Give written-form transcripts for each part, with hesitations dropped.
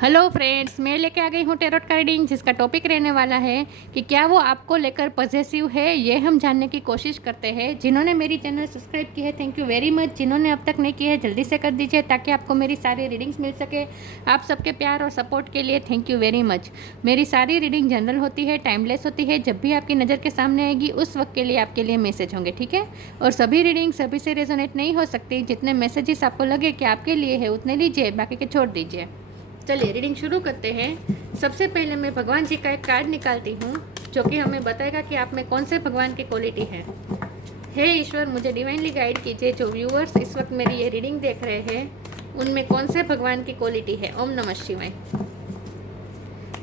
Hello friends, मैं लेके आ गई हूँ टेरोट का रीडिंग, जिसका टॉपिक रहने वाला है कि क्या वो आपको लेकर पॉजिटिव है। ये हम जानने की कोशिश करते हैं। जिन्होंने मेरी चैनल सब्सक्राइब की है, थैंक यू वेरी मच। जिन्होंने अब तक नहीं की है, जल्दी से कर दीजिए ताकि आपको मेरी सारी रीडिंग्स मिल सके। आप सबके प्यार और सपोर्ट के लिए थैंक यू वेरी मच। मेरी सारी रीडिंग जनरल होती है, टाइमलेस होती है। जब भी आपकी नज़र के सामने आएगी उस वक्त के लिए आपके लिए मैसेज होंगे, ठीक है। और सभी रीडिंग सभी से रेजोनेट नहीं हो सकती। जितने मैसेजेस आपको लगे कि आपके लिए है उतने लीजिए, बाकी के छोड़ दीजिए। चलिए रीडिंग शुरू करते हैं। सबसे पहले मैं भगवान जी का एक कार्ड निकालती हूँ जो कि हमें बताएगा कि आप में कौन से भगवान की क्वालिटी है। हे ईश्वर, मुझे डिवाइनली गाइड कीजिए। जो व्यूअर्स इस वक्त मेरी ये रीडिंग देख रहे हैं उनमें कौन से भगवान की क्वालिटी है। ओम नमः शिवाय।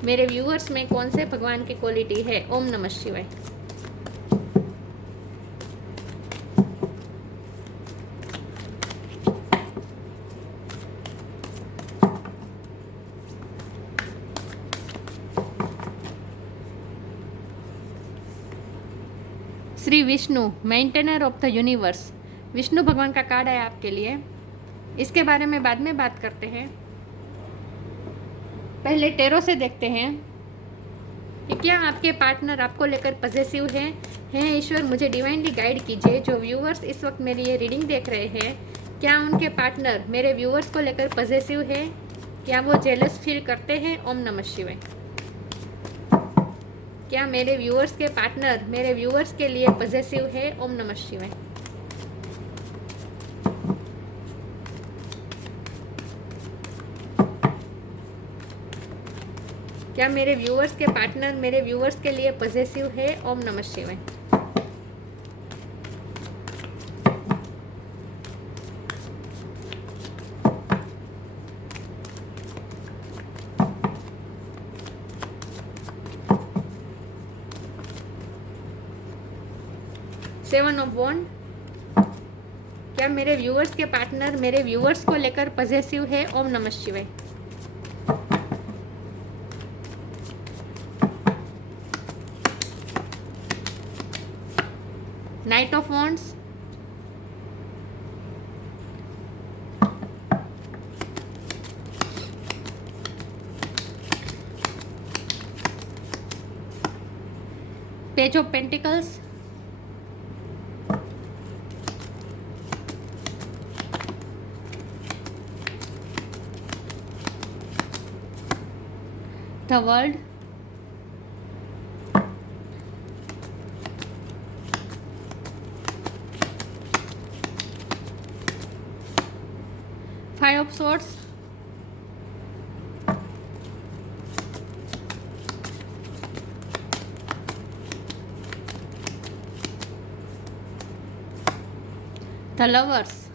मेरे व्यूअर्स में कौन से भगवान की क्वालिटी है। ओम नमः शिवाय। Shri Vishnu, maintainer of the universe. Vishnu भगवान का कार्ड है आपके लिए। इसके बारे में बाद में बात करते हैं। पहले टेरो से देखते हैं कि क्या आपके पार्टनर आपको लेकर पॉजिटिव है। हे ईश्वर, मुझे डिवाइनली गाइड कीजिए। जो व्यूअर्स इस वक्त मेरी ये रीडिंग देख रहे हैं, क्या उनके पार्टनर मेरे व्यूअर्स को लेकर पॉजिटिव है। क्या वो जेलस फील करते हैं। ओम नमः शिवाय। क्या मेरे व्यूअर्स के पार्टनर मेरे व्यूअर्स के लिए पॉजिटिव है। ओम नमः शिवाय। क्या मेरे व्यूअर्स के पार्टनर मेरे व्यूअर्स के लिए पॉजिटिव है। ओम नमः शिवाय। सेवन ऑफ वॉन्ड। क्या मेरे व्यूअर्स के पार्टनर मेरे व्यूअर्स को लेकर पॉजिटिव है। ओम नमः शिवाय। Night of wands. Page of pentacles. The world. Five of swords. The lovers.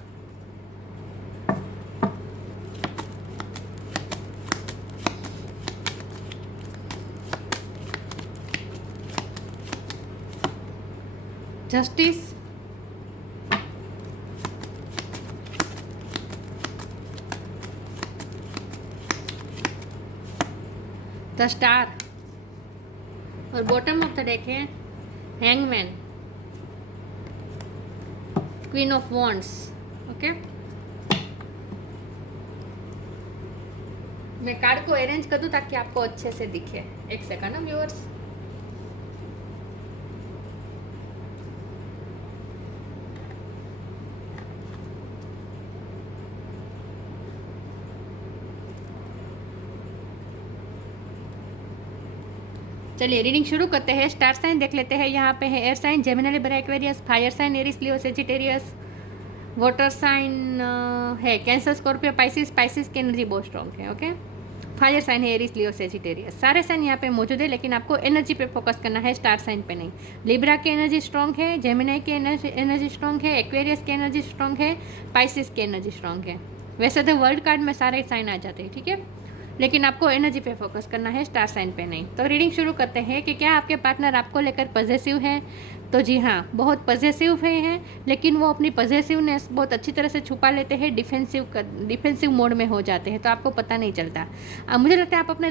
Justice. The star. और बॉटम ऑफ द डेक है hangman, queen of wands. Okay, मैं कार्ड को अरेंज कर दूं ताकि आपको अच्छे से दिखे। एक सेकंड ना व्यूअर्स। चलिए रीडिंग शुरू करते हैं। स्टार साइन देख लेते हैं। यहाँ पे है air sign Gemini Libra Aquarius, fire sign Aries Leo Sagittarius, water sign है कैंसर स्कॉर्पियो पाइसिस। पाइसिस की एनर्जी बहुत स्ट्रॉन्ग है। ओके, फायर साइन है एरिस लियो सेजिटेरियस। सारे साइन यहाँ पे मौजूद है, लेकिन आपको एनर्जी पे फोकस करना है, स्टार साइन पे नहीं। लिब्रा की एनर्जी स्ट्रॉन्ग है, जेमिनी की एनर्जी स्ट्रॉन्ग है, एक्वेरियस की एनर्जी स्ट्रॉन्ग है, पाइसिस की एनर्जी स्ट्रॉन्ग है। वैसे तो वर्ल्ड कार्ड में सारे साइन आ जाते हैं, ठीक है, लेकिन आपको एनर्जी पे फोकस करना है, स्टार साइन पे नहीं। तो रीडिंग शुरू करते हैं कि क्या आपके पार्टनर आपको लेकर पॉजिटिव है। तो जी हाँ, बहुत पॉसेसिव हैं, लेकिन वो अपनी पॉसेसिवनेस बहुत अच्छी तरह से छुपा लेते हैं, डिफेंसिव मोड में हो जाते हैं, तो आपको पता नहीं चलता। मुझे लगता है आप अपने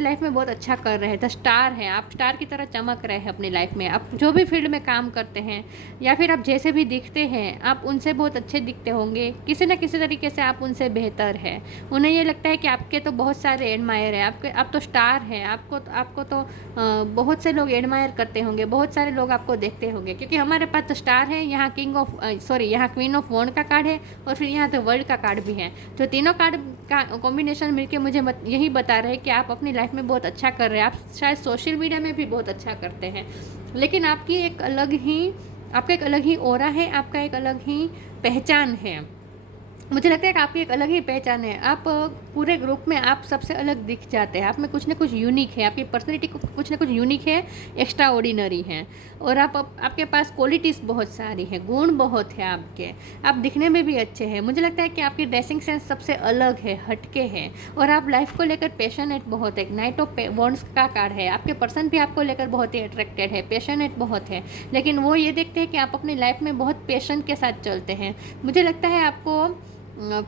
लाइफ में बहुत अच्छा कर रहे हैं, द स्टार हैं आप, स्टार की तरह चमक रहे हैं अपनी लाइफ में। आप जो भी फील्ड में काम करते हैं या फिर आप जैसे भी दिखते हैं, आप उनसे बहुत अच्छे दिखते होंगे, किसी न किसी तरीके से आप उनसे बेहतर है। उन्हें ये लगता है कि आपके तो बहुत सारे एडमायर हैं, आप तो स्टार हैं, आपको तो बहुत से लोग एडमायर करते होंगे, बहुत सारे लोग आपको देखते होंगे, क्योंकि हमारे पास तो स्टार है। यहाँ यहाँ क्वीन ऑफ वॉन्ड का कार्ड है और फिर यहाँ तो वर्ल्ड का कार्ड भी है। तो तीनों कार्ड का कॉम्बिनेशन मिलके मुझे यही बता रहे हैं कि आप अपनी लाइफ में बहुत अच्छा कर रहे हैं। आप शायद सोशल मीडिया में भी बहुत अच्छा करते हैं, लेकिन आपका एक अलग ही ऑरा है, आपका एक अलग ही पहचान है। मुझे लगता है कि आपकी एक अलग ही पहचान है। आप पूरे ग्रुप में आप सबसे अलग दिख जाते हैं, आप में कुछ ना कुछ यूनिक है, आपकी पर्सनैलिटी कुछ ना कुछ यूनिक है, एक्स्ट्रा ऑर्डिनरी है। और आपके पास क्वालिटीज़ बहुत सारी हैं, गुण बहुत है आपके, आप दिखने में भी अच्छे हैं। मुझे लगता है कि आपकी ड्रेसिंग सेंस सबसे अलग है, हटके है, और आप लाइफ को लेकर पैशनेट बहुत है। नाइट ऑफ वॉन्ड्स का कार्ड है, आपके पर्सन भी आपको लेकर बहुत ही अट्रैक्टेड है, पैशनेट बहुत है, लेकिन वो ये देखते हैं कि आप अपनी लाइफ में बहुत पैशन के साथ चलते हैं। मुझे लगता है आपको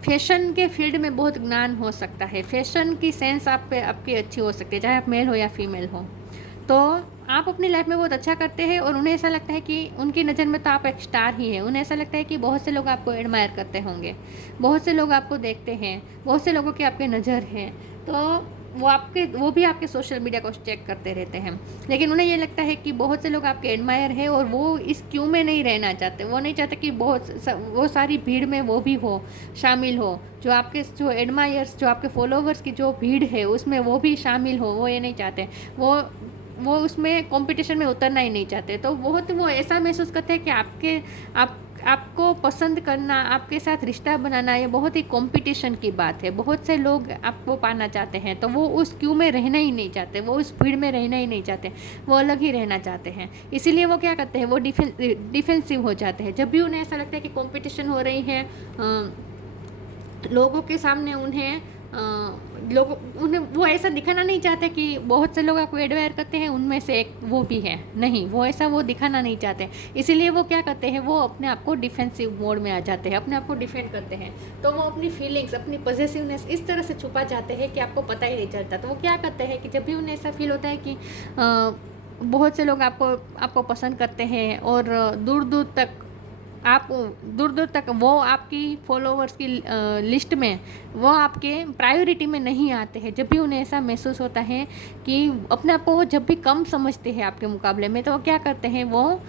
फैशन के फील्ड में बहुत ज्ञान हो सकता है, फैशन की सेंस आपकी अच्छी हो सकती है, चाहे आप मेल हो या फीमेल हो। तो आप अपनी लाइफ में बहुत अच्छा करते हैं और उन्हें ऐसा लगता है कि उनकी नज़र में तो आप एक स्टार ही है। उन्हें ऐसा लगता है कि बहुत से लोग आपको एडमायर करते होंगे, बहुत से लोग आपको देखते हैं, बहुत से लोगों की आपकी नज़र है, तो वो भी आपके सोशल मीडिया को चेक करते रहते हैं। लेकिन उन्हें ये लगता है कि बहुत से लोग आपके एडमायर हैं और वो इस क्यू में नहीं रहना चाहते। वो नहीं चाहते कि वो सारी भीड़ में वो भी शामिल हो, जो एडमायर्स, जो आपके फॉलोवर्स की जो भीड़ है उसमें वो भी शामिल हो। वो ये नहीं चाहते, वो उसमें कंपटीशन में उतरना ही नहीं चाहते। तो वो ऐसा महसूस करते हैं कि आपको पसंद करना, आपके साथ रिश्ता बनाना, ये बहुत ही कंपटीशन की बात है। बहुत से लोग आपको पाना चाहते हैं, तो वो उस क्यू में रहना ही नहीं चाहते, वो उस भीड़ में रहना ही नहीं चाहते, वो अलग ही रहना चाहते हैं। इसीलिए वो क्या करते हैं, वो डिफेंसिव हो जाते हैं। जब भी उन्हें ऐसा लगता है कि कंपटीशन हो रही है लोगों के सामने, उन्हें वो ऐसा दिखाना नहीं चाहते कि बहुत से लोग आपको एडमायर करते हैं, उनमें से एक वो भी है, नहीं, वो दिखाना नहीं चाहते। इसीलिए वो क्या करते हैं, वो अपने आप को डिफेंसिव मोड में आ जाते हैं, अपने आप को डिफेंड करते हैं। तो वो अपनी फीलिंग्स, अपनी पॉसेसिवनेस इस तरह से छुपा जाते हैं कि आपको पता ही नहीं चलता। तो वो क्या करते हैं कि जब भी उन्हें ऐसा फील होता है कि बहुत से लोग आपको पसंद करते हैं और दूर दूर तक वो आपकी फॉलोवर्स की लिस्ट में, वो आपके प्रायोरिटी में नहीं आते हैं। जब भी उन्हें ऐसा महसूस होता है कि अपने आप को वो जब भी कम समझते हैं आपके मुकाबले में, तो वो क्या करते हैं, वो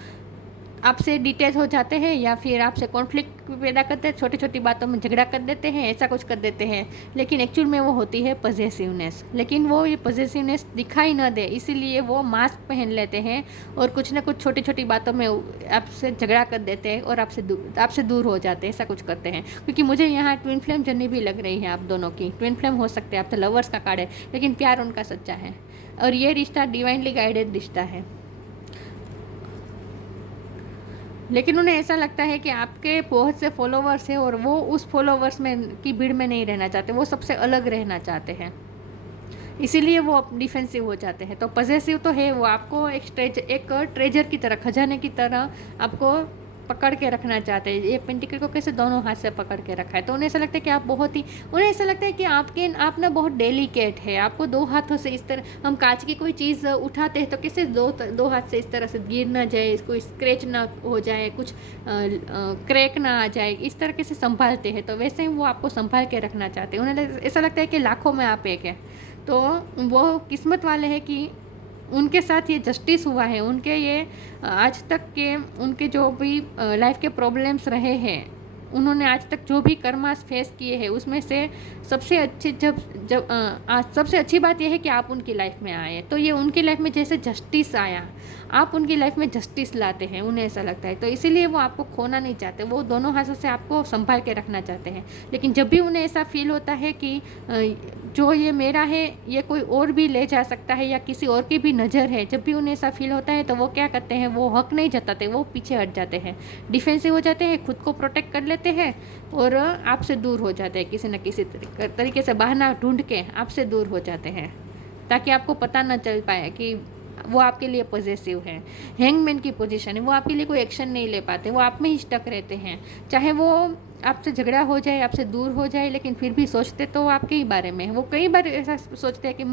आपसे डिटेच हो जाते हैं या फिर आपसे कॉन्फ्लिक्ट पैदा करते हैं, छोटी छोटी बातों में झगड़ा कर देते हैं, ऐसा कुछ कर देते हैं। लेकिन एक्चुअल में वो होती है पॉसेसिवनेस। लेकिन वो ये पॉसेसिवनेस दिखाई न दे, इसीलिए वो मास्क पहन लेते हैं और कुछ ना कुछ छोटी छोटी बातों में आपसे झगड़ा कर देते हैं और आपसे दूर हो जाते हैं, ऐसा कुछ करते हैं। क्योंकि मुझे यहाँ ट्विन फ्लेम जर्नी भी लग रही है आप दोनों की। ट्विन फ्लेम हो सकते हैं, आप तो लवर्स का कार्ड है, लेकिन प्यार उनका सच्चा है और ये रिश्ता डिवाइनली गाइडेड रिश्ता है। लेकिन उन्हें ऐसा लगता है कि आपके बहुत से फॉलोवर्स हैं और वो उस फॉलोवर्स में की भीड़ में नहीं रहना चाहते, वो सबसे अलग रहना चाहते हैं, इसीलिए वो डिफेंसिव हो जाते हैं। तो पॉसेसिव तो है, वो आपको एक ट्रेजर की तरह, खजाने की तरह आपको पकड़ के रखना चाहते हैं। ये पेंटिकल को कैसे दोनों हाथ से पकड़ के रखा है, तो उन्हें ऐसा लगता है कि उन्हें ऐसा लगता है कि आप ना बहुत डेलिकेट है। आपको दो हाथों से, इस तरह हम कांच की कोई चीज़ उठाते हैं तो कैसे दो हाथ से इस तरह से गिर ना जाए, कोई स्क्रैच ना हो जाए, कुछ क्रैक ना आ जाए, इस तरीके से संभालते हैं। तो वैसे ही वो आपको संभाल के रखना चाहते हैं। उन्हें ऐसा लगता है कि लाखों में आप एक है। तो वो किस्मत वाले हैं कि उनके साथ ये जस्टिस हुआ है। उनके ये आज तक के उनके जो भी लाइफ के प्रॉब्लम्स रहे हैं, उन्होंने आज तक जो भी कर्मास फेस किए हैं, उसमें से सबसे अच्छी बात यह है कि आप उनकी लाइफ में आए। तो ये उनकी लाइफ में जैसे जस्टिस आया, आप उनकी लाइफ में जस्टिस लाते हैं, उन्हें ऐसा लगता है। तो इसीलिए वो आपको खोना नहीं चाहते, वो दोनों हाथों से आपको संभाल के रखना चाहते हैं। लेकिन जब भी उन्हें ऐसा फील होता है कि जो ये मेरा है ये कोई और भी ले जा सकता है या किसी और की भी नज़र है, जब भी उन्हें ऐसा फील होता है तो वो क्या करते हैं, वो हक नहीं जताते, वो पीछे हट जाते हैं, डिफेंसिव हो जाते हैं, खुद को प्रोटेक्ट कर लेते हैं और आपसे दूर हो जाते हैं। किसी न किसी तरीके से बहाना ढूंढ के आपसे दूर हो जाते हैं, ताकि आपको पता न चल पाए कि वो आपके लिए पॉजिटिव है। हैंगमैन की पोजीशन है, वो आपके लिए कोई एक्शन नहीं ले पाते, वो आप में ही स्टक रहते हैं। चाहे वो आपसे झगड़ा हो जाए, आपसे दूर हो जाए, लेकिन फिर भी सोचते तो वो आपके ही बारे में है। वो कई बार ऐसा सोचते हैं कि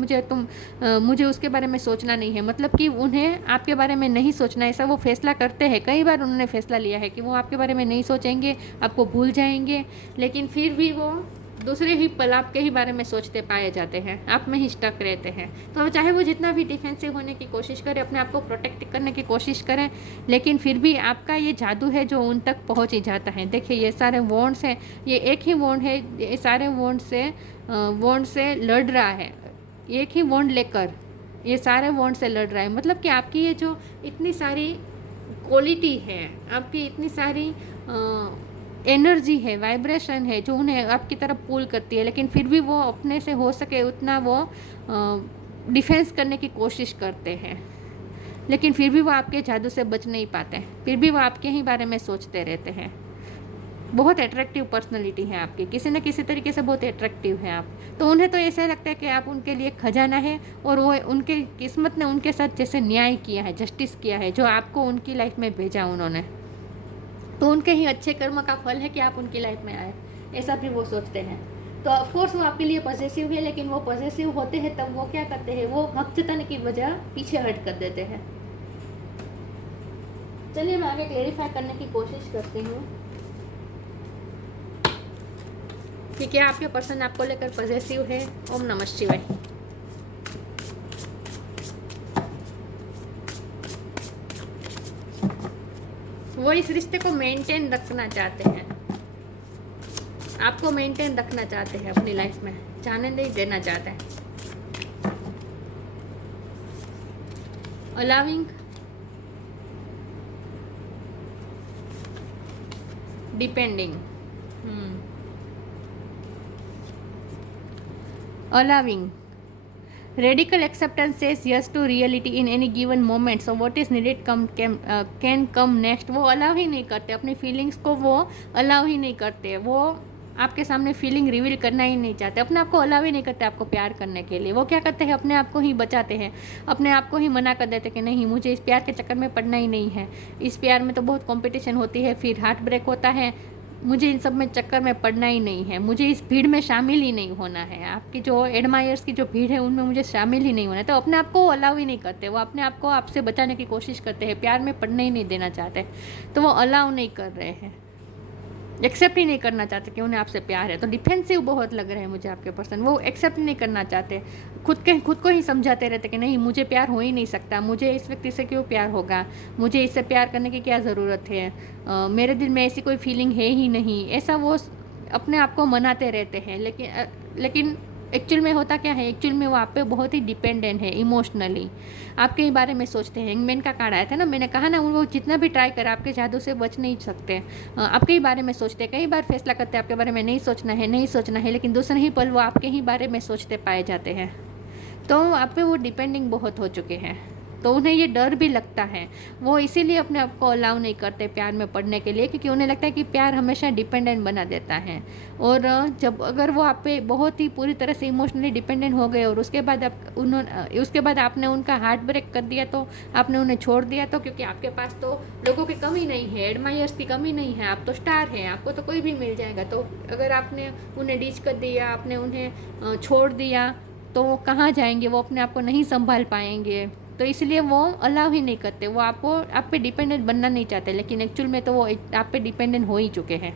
मुझे उसके बारे में सोचना नहीं है, मतलब कि उन्हें आपके बारे में नहीं सोचना, ऐसा वो फैसला करते हैं। कई बार उन्होंने फैसला लिया है कि वो आपके बारे में नहीं सोचेंगे, आपको भूल जाएंगे, लेकिन फिर भी वो दूसरे ही पल आपके ही बारे में सोचते पाए जाते हैं, आप में ही स्टक रहते हैं। तो चाहे वो जितना भी डिफेंसिव होने की कोशिश करें, अपने आप को प्रोटेक्ट करने की कोशिश करें, लेकिन फिर भी आपका ये जादू है जो उन तक पहुंच ही जाता है। देखिए ये सारे वॉन्ड्स हैं, ये एक ही वॉन्ड है, ये सारे वॉन्ड से लड़ रहा है, एक ही वॉन्ड लेकर ये सारे वॉन्ड से लड़ रहा है। मतलब कि आपकी ये जो इतनी सारी क्वालिटी है, आपकी इतनी सारी एनर्जी है, वाइब्रेशन है जो उन्हें आपकी तरफ पुल करती है, लेकिन फिर भी वो अपने से हो सके उतना वो डिफेंस करने की कोशिश करते हैं, लेकिन फिर भी वो आपके जादू से बच नहीं पाते, फिर भी वो आपके ही बारे में सोचते रहते हैं। बहुत अट्रैक्टिव पर्सनैलिटी है आपकी, किसी न किसी तरीके से बहुत अट्रैक्टिव है आप। तो उन्हें तो ऐसा लगता है कि आप उनके लिए खजाना है, और वो उनके किस्मत ने उनके साथ जैसे न्याय किया है, जस्टिस किया है, जो आपको उनकी लाइफ में भेजा उन्होंने, तो उनके ही अच्छे कर्म का फल है कि आप उनकी लाइफ में आए, ऐसा भी वो सोचते हैं। तो ऑफकोर्स वो आपके लिए पॉजिटिव है, लेकिन वो पॉजिटिव होते हैं तब वो क्या करते हैं, वो हक जताने की वजह पीछे हट कर देते हैं। चलिए मैं आगे क्लेरिफाई करने की कोशिश करती हूँ कि क्या आपके पर्सन आपको लेकर पॉजिटिव है। ओम नमः शिवाय। वो इस रिश्ते को मेंटेन रखना चाहते हैं, आपको मेंटेन रखना चाहते हैं अपनी लाइफ में, जाने नहीं देना चाहते हैं। Allowing, depending, allowing. Radical acceptance says yes to reality in any given moment. So what is needed can come next. वो अलाउ ही नहीं करते अपनी फीलिंग्स को, वो अलाउ ही नहीं करते, वो आपके सामने फीलिंग रिवील करना ही नहीं चाहते, अपने आप को अलाउ ही नहीं करते आपको प्यार करने के लिए। वो क्या करते हैं, अपने आप को ही बचाते हैं, अपने आप को ही मना कर देते कि नहीं, मुझे इस प्यार के चक्कर में पड़ना ही नहीं है, इस प्यार में तो बहुत कंपटीशन होती है, फिर हार्ट ब्रेक होता है, मुझे इन सब में चक्कर में पड़ना ही नहीं है, मुझे इस भीड़ में शामिल ही नहीं होना है, आपकी जो एडमायर्स की जो भीड़ है उनमें मुझे शामिल ही नहीं होना है। तो अपने आप को अलाउ ही नहीं करते, वो अपने आप को आपसे बचाने की कोशिश करते हैं, प्यार में पड़ने ही नहीं देना चाहते, तो वो अलाउ नहीं कर रहे हैं, एक्सेप्ट ही नहीं करना चाहते कि उन्हें आपसे प्यार है। तो डिफेंसिव बहुत लग रहे हैं मुझे आपके पर्सन, वो एक्सेप्ट नहीं करना चाहते, खुद को ही समझाते रहते कि नहीं, मुझे प्यार हो ही नहीं सकता, मुझे इस व्यक्ति से क्यों प्यार होगा, मुझे इससे प्यार करने की क्या ज़रूरत है, मेरे दिल में ऐसी कोई फीलिंग है ही नहीं, ऐसा वो अपने आप को मनाते रहते हैं। लेकिन एक्चुअल में होता क्या है, एक्चुअल में वो आप पे बहुत ही डिपेंडेंट है इमोशनली, आपके ही बारे में सोचते हैं। हैंगमैन का कार्ड आया था ना, मैंने कहा ना, वो जितना भी ट्राई करे आपके जादू से बच नहीं सकते, आपके ही बारे में सोचते हैं, कई बार फैसला करते हैं आपके बारे में नहीं सोचना है, नहीं सोचना है, लेकिन दूसरे ही पल वो आपके ही बारे में सोचते पाए जाते हैं। तो आप पे वो डिपेंडिंग बहुत हो चुके हैं, तो उन्हें ये डर भी लगता है, वो इसीलिए अपने आप को अलाउ नहीं करते प्यार में पड़ने के लिए, क्योंकि उन्हें लगता है कि प्यार हमेशा डिपेंडेंट बना देता है। और जब अगर वो आप पे बहुत ही पूरी तरह से इमोशनली डिपेंडेंट हो गए और उसके बाद आपने उनका हार्ट ब्रेक कर दिया, तो आपने उन्हें छोड़ दिया, तो क्योंकि आपके पास तो लोगों की कमी नहीं है, एडमायर्स की कमी नहीं है, आप तो स्टार हैं, आपको तो कोई भी मिल जाएगा। तो अगर आपने उन्हें डिच कर दिया, आपने उन्हें छोड़ दिया, तो वो कहाँ जाएंगे, वो अपने आप को नहीं संभाल पाएंगे, तो इसलिए वो अलाउ ही नहीं करते, वो आप पे डिपेंडेंट बनना नहीं चाहते, लेकिन एक्चुअल में तो वो आप पे डिपेंडेंट हो ही चुके हैं,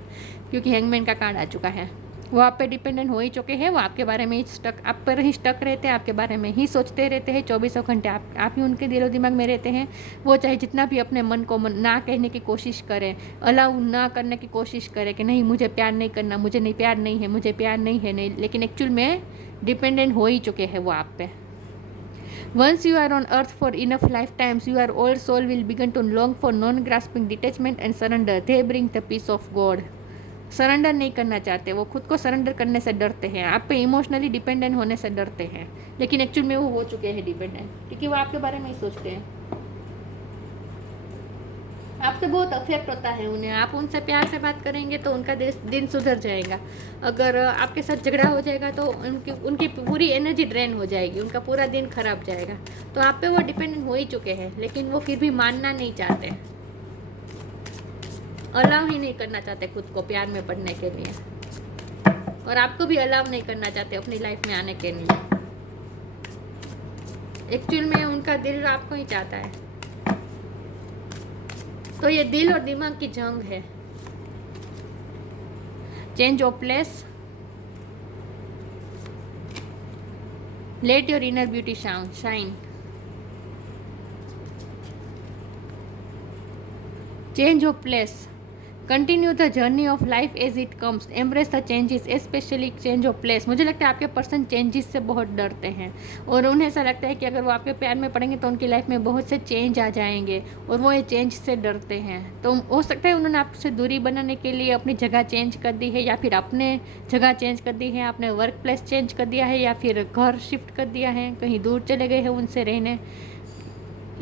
क्योंकि हैंगमैन का कार्ड आ चुका है। वो आप पे डिपेंडेंट हो ही चुके हैं, वो आपके बारे में ही आप पर ही स्टक रहते हैं, आपके बारे में ही सोचते रहते हैं, 24 घंटे आप ही उनके दिलो दिमाग में रहते हैं। वो चाहे जितना भी अपने मन को ना कहने की कोशिश करें, अलाउ ना करने की कोशिश करें कि नहीं, मुझे प्यार नहीं करना, मुझे नहीं प्यार नहीं है, मुझे प्यार नहीं है, नहीं, लेकिन एक्चुअल में डिपेंडेंट हो ही चुके हैं वो आप पे। Once you are on earth for enough lifetimes, your old soul will begin to long for non-grasping detachment and surrender. They bring the peace of God. Surrender नहीं करना चाहते, वो खुद को सरेंडर करने से डरते हैं, आप पे इमोशनली डिपेंडेंट होने से डरते हैं, लेकिन एक्चुअल में वो हो चुके हैं डिपेंडेंट, क्योंकि वो आपके बारे में ही सोचते हैं। आपसे बहुत अफेक्ट होता है उन्हें। आप उनसे प्यार से बात करेंगे तो उनका दिन सुधर जाएगा। अगर आपके साथ झगड़ा हो जाएगा तो उनकी उनकी पूरी एनर्जी ड्रेन हो जाएगी, उनका पूरा दिन खराब जाएगा। तो आप पे वो डिपेंडेंट हो ही चुके हैं, लेकिन वो फिर भी मानना नहीं चाहते, अलाउ ही नहीं करना चाहते खुद को प्यार में पड़ने के लिए, और आपको भी अलाउ नहीं करना चाहते अपनी लाइफ में आने के लिए। एक्चुअल में उनका दिल आपको ही चाहता है। तो ये दिल और दिमाग की जंग है। Change of place, let your inner beauty shine. Change of place, continue the journey of life as it comes, embrace the changes, specially change of place. मुझे लगता है आपके पर्सन चेंजेस से बहुत डरते हैं, और उन्हें ऐसा लगता है कि अगर वो आपके प्यार में पड़ेंगे तो उनकी लाइफ में बहुत से चेंज आ जाएंगे, और वो ये चेंज से डरते हैं। तो हो सकता है उन्होंने आपसे दूरी बनाने के लिए अपनी जगह चेंज कर दी है, या फिर अपने जगह चेंज कर दी है, आपने वर्क प्लेस चेंज कर दिया है, या फिर घर शिफ्ट कर दिया है, कहीं दूर चले गए हैं उनसे रहने,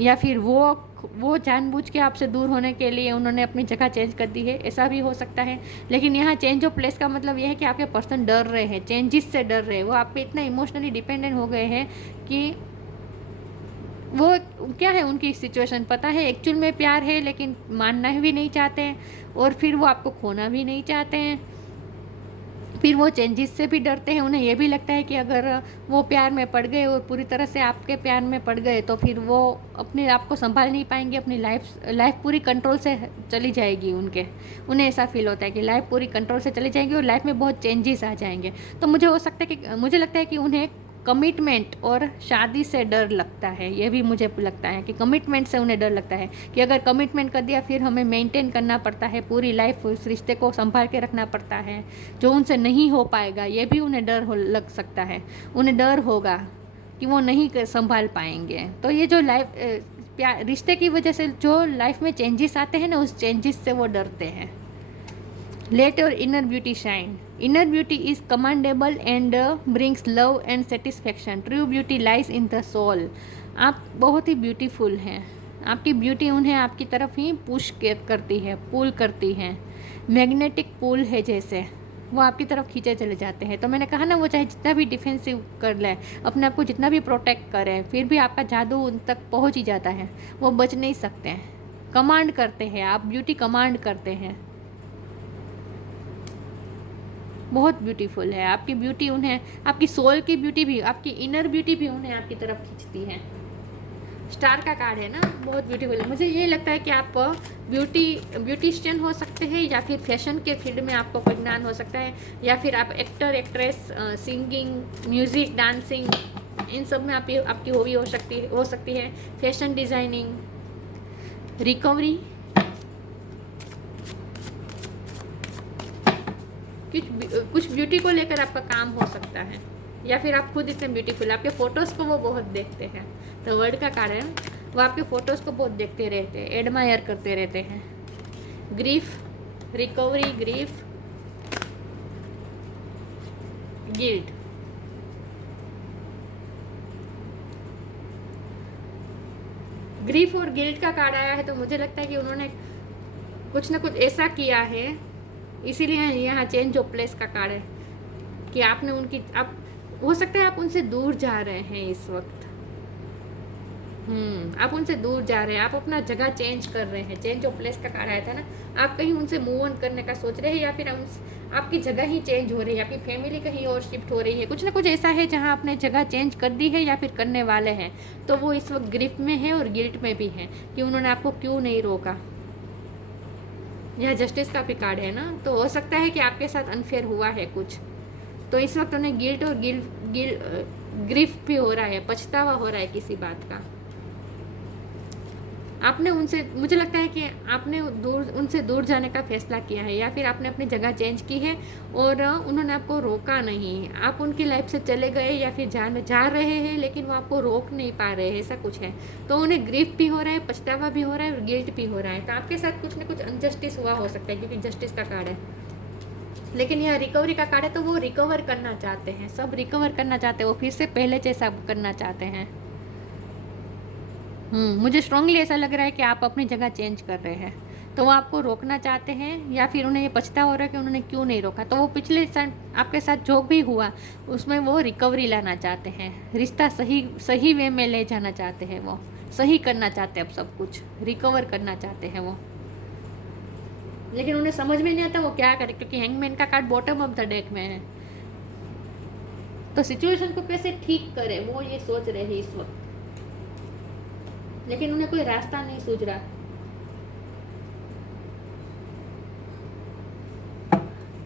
या फिर वो जानबूझ के आपसे दूर होने के लिए उन्होंने अपनी जगह चेंज कर दी है, ऐसा भी हो सकता है। लेकिन यहाँ चेंज ऑफ प्लेस का मतलब यह है कि आपके पर्सन डर रहे हैं, चेंजेस से डर रहे हैं। वो आप पे इतना इमोशनली डिपेंडेंट हो गए हैं कि वो क्या है, उनकी सिचुएशन पता है, एक्चुअल में प्यार है लेकिन मानना भी नहीं चाहते हैं, और फिर वो आपको खोना भी नहीं चाहते हैं। फिर वो चेंजेस से भी डरते हैं। उन्हें ये भी लगता है कि अगर वो प्यार में पड़ गए और पूरी तरह से आपके प्यार में पड़ गए तो फिर वो अपने आप को संभाल नहीं पाएंगे, अपनी लाइफ पूरी कंट्रोल से चली जाएगी उनके। उन्हें ऐसा फील होता है कि लाइफ पूरी कंट्रोल से चली जाएगी और लाइफ में बहुत चेंजेस आ जाएंगे। तो मुझे लगता है कि उन्हें कमिटमेंट और शादी से डर लगता है। ये भी मुझे लगता है कि कमिटमेंट से उन्हें डर लगता है कि अगर कमिटमेंट कर दिया फिर हमें मेंटेन करना पड़ता है, पूरी लाइफ उस रिश्ते को संभाल के रखना पड़ता है, जो उनसे नहीं हो पाएगा। ये भी उन्हें लग सकता है। उन्हें डर होगा कि वो नहीं संभाल पाएंगे। तो ये जो रिश्ते की वजह से जो लाइफ में चेंजेस आते हैं ना, उस चेंजेस से वो डरते हैं। Let your inner beauty shine. Inner beauty is commendable and brings love and satisfaction. True beauty lies in the soul. आप बहुत ही ब्यूटीफुल हैं। आपकी ब्यूटी उन्हें आपकी तरफ ही पुश करती है, पुल करती है। मैग्नेटिक पुल है जैसे, वो आपकी तरफ खींचे चले जाते हैं। तो मैंने कहा ना, वो चाहे जितना भी डिफेंसिव कर ले, अपने आप को जितना भी प्रोटेक्ट करे, फिर भी आपका जादू उन तक पहुंच ही जाता है। वो बच नहीं सकते हैं। कमांड करते हैं, आप ब्यूटी कमांड करते हैं। बहुत ब्यूटीफुल है आपकी ब्यूटी। उन्हें आपकी सोल की ब्यूटी भी, आपकी इनर ब्यूटी भी उन्हें आपकी तरफ खींचती है। स्टार का कार्ड है ना, बहुत ब्यूटीफुल है। मुझे ये लगता है कि आप ब्यूटिशियन हो सकते हैं, या फिर फैशन के फील्ड में आपको कोई ज्ञान हो सकता है, या फिर आप actor, actress, singing, music, dancing, इन सब में आपकी हॉबी हो सकती है। फैशन डिज़ाइनिंग, रिकवरी, कुछ ब्यूटी को लेकर आपका काम हो सकता है, या फिर आप खुद इतने ब्यूटीफुल, आपके फ़ोटोज़ को वो बहुत देखते हैं। तो वर्ड का कार्ड है, वो आपके फ़ोटोज़ को बहुत देखते रहते हैं, एडमायर करते रहते हैं। Grief, recovery, grief, guilt. Grief और गिल्ट का कार्ड आया है, तो मुझे लगता है कि उन्होंने कुछ ना कुछ ऐसा किया है, इसीलिए यहाँ चेंज ऑफ प्लेस का कार्ड है कि आपने आप हो सकता है आप उनसे दूर जा रहे हैं इस वक्त। आप उनसे दूर जा रहे हैं, आप अपना जगह चेंज कर रहे हैं। चेंज ऑफ प्लेस का कार्ड आया था ना, आप कहीं उनसे मूव ऑन करने का सोच रहे हैं, या फिर आपकी जगह ही चेंज हो रही है, आपकी फैमिली कहीं और शिफ्ट हो रही है। कुछ ना कुछ ऐसा है जहाँ आपने जगह चेंज कर दी है या फिर करने वाले हैं। तो वो इस वक्त ग्रिफ में है और गिल्ट में भी है कि उन्होंने आपको क्यों नहीं रोका। यह जस्टिस का भी कार्ड है ना, तो हो सकता है कि आपके साथ अनफेयर हुआ है कुछ, तो इस वक्त उन्हें गिल्ट और ग्रिफ भी हो रहा है, पछतावा हो रहा है किसी बात का। आपने उनसे, मुझे लगता है कि आपने उनसे दूर जाने का फैसला किया है, या फिर आपने अपनी जगह चेंज की है और उन्होंने आपको रोका नहीं। आप उनकी लाइफ से चले गए या फिर जा रहे हैं, लेकिन वो आपको रोक नहीं पा रहे हैं, ऐसा कुछ है। तो उन्हें ग्रीफ भी हो रहा है, पछतावा भी हो रहा है और गिल्ट भी हो रहा है। तो आपके साथ कुछ ना कुछ अनजस्टिस हुआ हो सकता है, क्योंकि जस्टिस का कार्ड है। लेकिन यह रिकवरी का कार्ड है, तो वो रिकवर करना चाहते हैं, सब रिकवर करना चाहते हैं, वो फिर से पहले जैसा करना चाहते हैं। मुझे स्ट्रांगली ऐसा लग रहा है कि आप अपनी जगह चेंज कर रहे हैं। तो वो आपको रोकना चाहते हैं या फिर उन्हें ये पछता हो रहा है कि उन्होंने क्यों नहीं रोका। तो वो पिछले आपके साथ जो भी हुआ उसमें वो रिकवरी लाना चाहते हैं, रिश्ता सही वे में ले जाना चाहते हैं, वो सही करना चाहते हैं, अब सब कुछ रिकवर करना चाहते हैं वो। लेकिन उन्हें समझ में नहीं आता वो क्या करे, क्योंकि हैंगमैन का card bottom of the deck में है। तो सिचुएशन को कैसे ठीक करे वो ये सोच रहे हैं इस वक्त, लेकिन उन्हें कोई रास्ता नहीं सूझ रहा।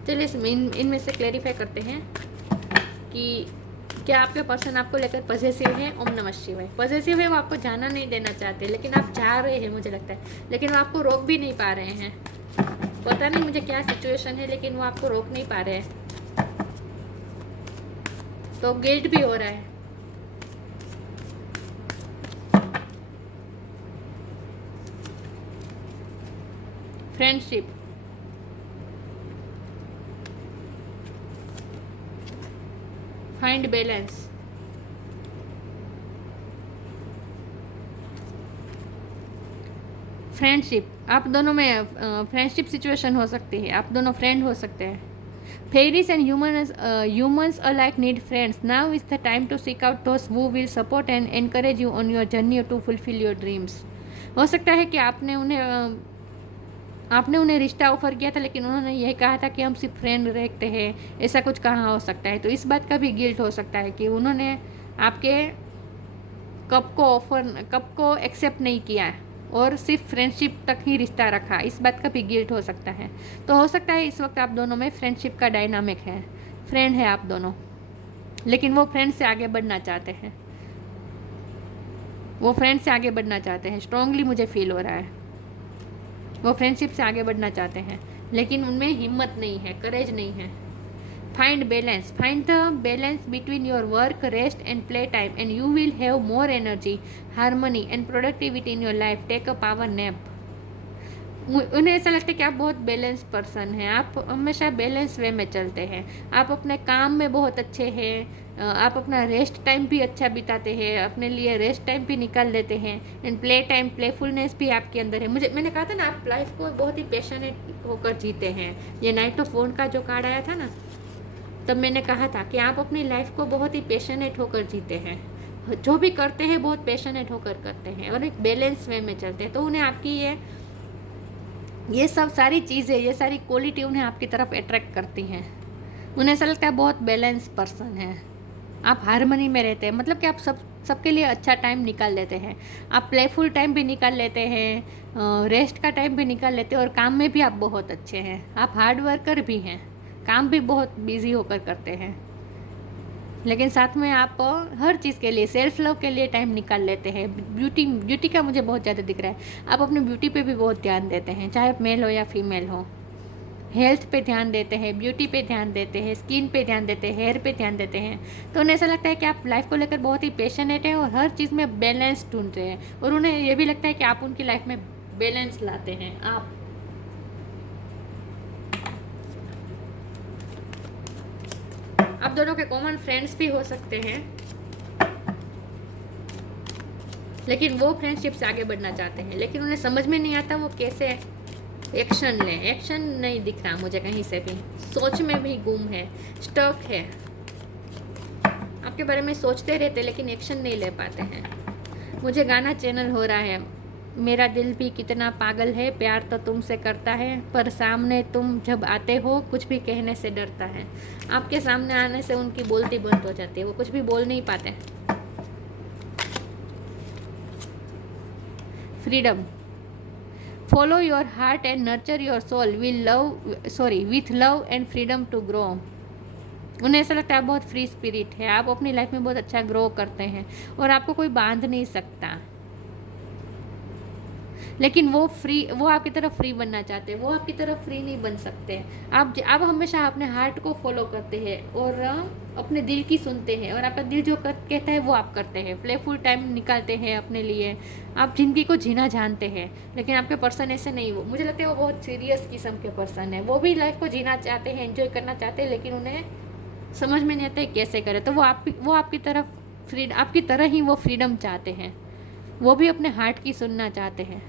चलिए इनमें से क्लैरिफाई करते हैं कि क्या आपके पर्सन आपको लेकर पॉजिटिव है। ओम नमः शिवाय। पॉजिटिव है, वो आपको जाना नहीं देना चाहते, लेकिन आप जा रहे हैं मुझे लगता है, लेकिन वो आपको रोक भी नहीं पा रहे हैं। पता नहीं मुझे क्या सिचुएशन है, लेकिन वो आपको रोक नहीं पा रहे हैं। तो गिल्ट भी हो रहा है। फ्रेंडशिप, फाइंड बैलेंस, फ्रेंडशिप, आप दोनों में फ्रेंडशिप सिचुएशन हो सकती है, आप दोनों फ्रेंड हो सकते हैं। Fairies and humans alike need friends. Now is the time to seek out those who will support and encourage you on your journey to fulfill your dreams. हो सकता है कि आपने उन्हें रिश्ता ऑफर किया था, लेकिन उन्होंने यह कहा था कि हम सिर्फ फ्रेंड रखते हैं, ऐसा कुछ कहाँ हो सकता है। तो इस बात का भी गिल्ट हो सकता है कि उन्होंने आपके कप को एक्सेप्ट नहीं किया और सिर्फ फ्रेंडशिप तक ही रिश्ता रखा, इस बात का भी गिल्ट हो सकता है। तो हो सकता है इस वक्त आप दोनों में फ्रेंडशिप का डायनामिक है, फ्रेंड है आप दोनों, लेकिन वो फ्रेंड से आगे बढ़ना चाहते हैं, वो फ्रेंड से आगे बढ़ना चाहते हैं। स्ट्रांगली मुझे फील हो रहा है वो फ्रेंडशिप से आगे बढ़ना चाहते हैं, लेकिन उनमें हिम्मत नहीं है, करेज नहीं है। Find balance, find the balance between your work, rest and play time and you will have more energy, harmony and productivity in your life. Take a power nap. उन्हें ऐसा लगता है कि आप बहुत बैलेंस पर्सन हैं, आप हमेशा बैलेंस वे में चलते हैं, आप अपने काम में बहुत अच्छे हैं, आप अपना रेस्ट टाइम भी अच्छा बिताते हैं, अपने लिए रेस्ट टाइम भी निकाल लेते हैं, एंड प्ले टाइम, प्लेफुलनेस भी आपके अंदर है। मैंने कहा था ना, आप लाइफ को बहुत ही पैशनेट होकर जीते हैं। ये नाइट ऑफ वॉन्ड का जो कार्ड आया था ना, तब मैंने कहा था कि आप अपनी लाइफ को बहुत ही पैशनेट होकर जीते हैं, जो भी करते हैं बहुत पैशनेट होकर करते हैं और एक बैलेंस वे में चलते हैं। तो उन्हें आपकी ये सब सारी चीज़ें, ये सारी क्वालिटी उन्हें आपकी तरफ अट्रैक्ट करती हैं। उन्हें ऐसा लगता है बहुत बैलेंस पर्सन है, आप हारमनी में रहते हैं, मतलब कि आप सबके लिए अच्छा टाइम निकाल लेते हैं, आप प्लेफुल टाइम भी निकाल लेते हैं, रेस्ट का टाइम भी निकाल लेते हैं, और काम में भी आप बहुत अच्छे हैं, आप हार्ड वर्कर भी हैं, काम भी बहुत बिजी होकर करते हैं, लेकिन साथ में आप हर चीज़ के लिए, सेल्फ लव के लिए टाइम निकाल लेते हैं। ब्यूटी का मुझे बहुत ज़्यादा दिख रहा है, आप अपनी ब्यूटी पे भी बहुत ध्यान देते हैं, चाहे आप मेल हो या फीमेल हो। हेल्थ पे ध्यान देते हैं, ब्यूटी पे ध्यान देते हैं, स्किन पे ध्यान देते हैं, हेयर पे ध्यान देते हैं। तो उन्हें ऐसा लगता है कि आप लाइफ को लेकर बहुत ही पैशनेट हैं और हर चीज़ में बैलेंस ढूंढ रहे हैं, और उन्हें ये भी लगता है कि आप उनकी लाइफ में बैलेंस लाते हैं। आप दोनों के कॉमन फ्रेंड्स भी हो सकते हैं, लेकिन वो फ्रेंडशिप से आगे बढ़ना चाहते हैं, लेकिन उन्हें समझ में नहीं आता वो कैसे एक्शन लें। एक्शन नहीं दिख रहा मुझे कहीं से भी, सोच में भी गुम है, स्टक है, आपके बारे में सोचते रहते लेकिन एक्शन नहीं ले पाते हैं। मुझे गाना चैनल हो रहा है, मेरा दिल भी कितना पागल है, प्यार तो तुमसे करता है, पर सामने तुम जब आते हो कुछ भी कहने से डरता है। आपके सामने आने से उनकी बोलती बंद हो जाती है, वो कुछ भी बोल नहीं पाते। Freedom, follow your heart and nurture your soul with love and freedom to grow. उन्हें ऐसा लगता है बहुत फ्री स्पिरिट है, आप अपनी लाइफ में बहुत अच्छा ग्रो करते हैं और आपको कोई बांध नहीं सकता, लेकिन वो आपकी तरफ फ्री बनना चाहते हैं, वो आपकी तरफ फ्री नहीं बन सकते। आप हमेशा अपने हार्ट को फॉलो करते हैं और अपने दिल की सुनते हैं, और आपका दिल जो कहता है वो आप करते हैं, प्लेफुल टाइम निकालते हैं अपने लिए, आप जिंदगी को जीना जानते हैं। लेकिन आपके पर्सन ऐसे नहीं, वो मुझे लगता है वो बहुत सीरियस किस्म के पर्सन है, वो भी लाइफ को जीना चाहते हैं, एंजॉय करना चाहते हैं, लेकिन उन्हें समझ में नहीं आता है कैसे करें। तो वो आपकी तरफ आपकी तरह ही वो फ्रीडम चाहते हैं, वो भी अपने हार्ट की सुनना चाहते हैं,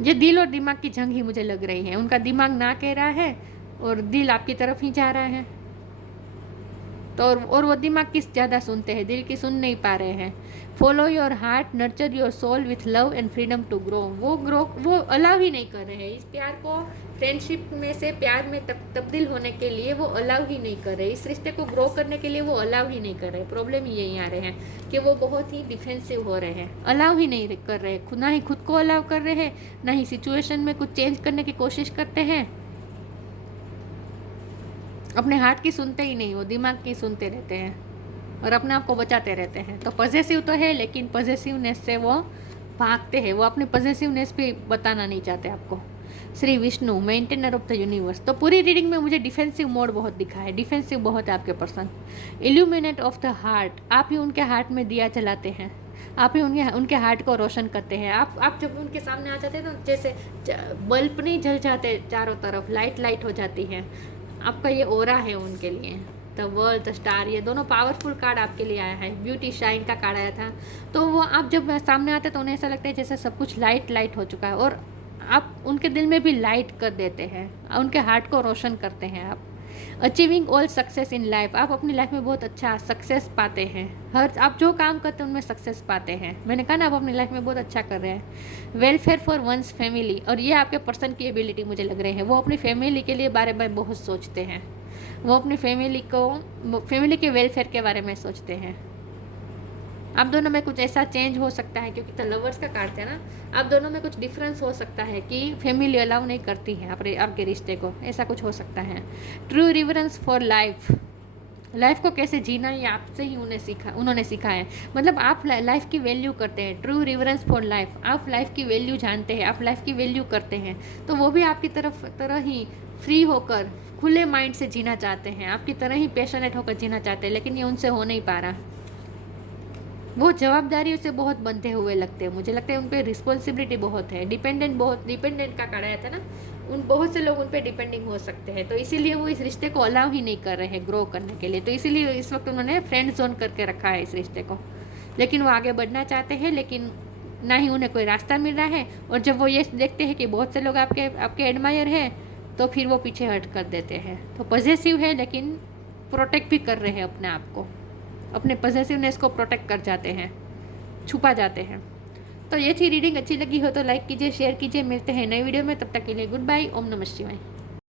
ये दिल और दिमाग की जंग ही मुझे लग रही है। उनका दिमाग ना कह रहा है और दिल आपकी तरफ ही जा रहा है। तो और वो दिमाग की ज़्यादा सुनते हैं, दिल की सुन नहीं पा रहे हैं। Follow your heart, nurture your soul with love and freedom to grow. वो अलाउ ही नहीं कर रहे हैं इस प्यार को, फ्रेंडशिप में से प्यार में तब्दील होने के लिए वो अलाउ ही नहीं कर रहे। इस रिश्ते को ग्रो करने के लिए वो अलाउ ही नहीं कर रहे। प्रॉब्लम ही यही आ रहे हैं कि वो बहुत ही डिफेंसिव हो रहे हैं, अलाउ ही नहीं कर रहे, ना ही खुद को अलाउ कर रहे हैं, ना ही सिचुएशन में कुछ चेंज करने की कोशिश करते हैं। अपने हार्ट की सुनते ही नहीं, वो दिमाग की सुनते रहते हैं और अपने आप को बचाते रहते हैं। तो पॉजिटिव तो है, लेकिन पॉजिटिवनेस से वो भागते हैं। वो अपनी पॉजिटिवनेस भी बताना नहीं चाहते आपको। Shri Vishnu, maintainer of the universe. तो पूरी रीडिंग में मुझे डिफेंसिव मोड बहुत दिखा है, डिफेंसिव बहुत है आपके person. Illuminate of the heart, आप ही उनके हार्ट में दिया जलाते हैं, आप ही उनके हार्ट को रोशन करते हैं। आप जब उनके सामने आ जाते हैं तो जैसे बल्ब नहीं जल जाते, चारों तरफ लाइट हो जाती है। आपका ये ओरा है उनके लिए। द वर्ल्ड, द स्टार, ये दोनों पावरफुल कार्ड आपके लिए आया है। ब्यूटी शाइन का कार्ड आया था। तो वो आप जब सामने आते तो उन्हें ऐसा लगता है जैसे सब कुछ लाइट हो चुका है और आप उनके दिल में भी लाइट कर देते हैं, उनके हार्ट को रोशन करते हैं आप। Achieving all success in life, आप अपनी लाइफ में बहुत अच्छा सक्सेस पाते हैं। हर आप जो काम करते हैं उनमें सक्सेस पाते हैं। मैंने कहा ना, आप अपनी लाइफ में बहुत अच्छा कर रहे हैं। वेलफेयर फॉर वंस फैमिली, और ये आपके पर्सन की एबिलिटी मुझे लग रही है। वो अपनी फैमिली के लिए बारे में बहुत सोचते हैं। वो अपनी फैमिली के वेलफेयर के बारे में सोचते हैं। आप दोनों में कुछ ऐसा चेंज हो सकता है, क्योंकि तो लवर्स का कार्ड है ना, आप दोनों में कुछ डिफरेंस हो सकता है कि फैमिली अलाउ नहीं करती है आपके रिश्ते को, ऐसा कुछ हो सकता है। True reverence for life, life को कैसे जीना ये आपसे ही उन्होंने सीखा है। मतलब आप लाइफ की वैल्यू करते हैं। ट्रू रिवरेंस फॉर लाइफ, आप लाइफ की वैल्यू जानते हैं, आप लाइफ की वैल्यू करते हैं। तो वो भी आपकी तरह ही फ्री होकर खुले माइंड से जीना चाहते हैं, आपकी तरह ही पैशनेट होकर जीना चाहते हैं, लेकिन ये उनसे हो नहीं पा रहा। वो जवाबदारियों से बहुत बंधे हुए लगते हैं। मुझे लगता है उन पर रिस्पॉन्सिबिलिटी बहुत है। डिपेंडेंट का कार्ड आया था ना, उन बहुत से लोग उन पर डिपेंडिंग हो सकते हैं। तो इसीलिए वो इस रिश्ते को अलाउ ही नहीं कर रहे हैं ग्रो करने के लिए। तो इसीलिए इस वक्त उन्होंने फ्रेंड जोन करके रखा है इस रिश्ते को। लेकिन वो आगे बढ़ना चाहते हैं, लेकिन ना ही उन्हें कोई रास्ता मिल रहा है। और जब वो ये देखते हैं कि बहुत से लोग आपके एडमायर हैं, तो फिर वो पीछे हट कर देते हैं। तो पॉजिटिव है, लेकिन प्रोटेक्ट भी कर रहे हैं अपने आप को, अपने पॉजिटिवनेस को प्रोटेक्ट कर जाते हैं, छुपा जाते हैं। तो ये थी रीडिंग। अच्छी लगी हो तो लाइक कीजिए, शेयर कीजिए। मिलते हैं नई वीडियो में, तब तक के लिए गुड बाय। ओम नमः शिवाय।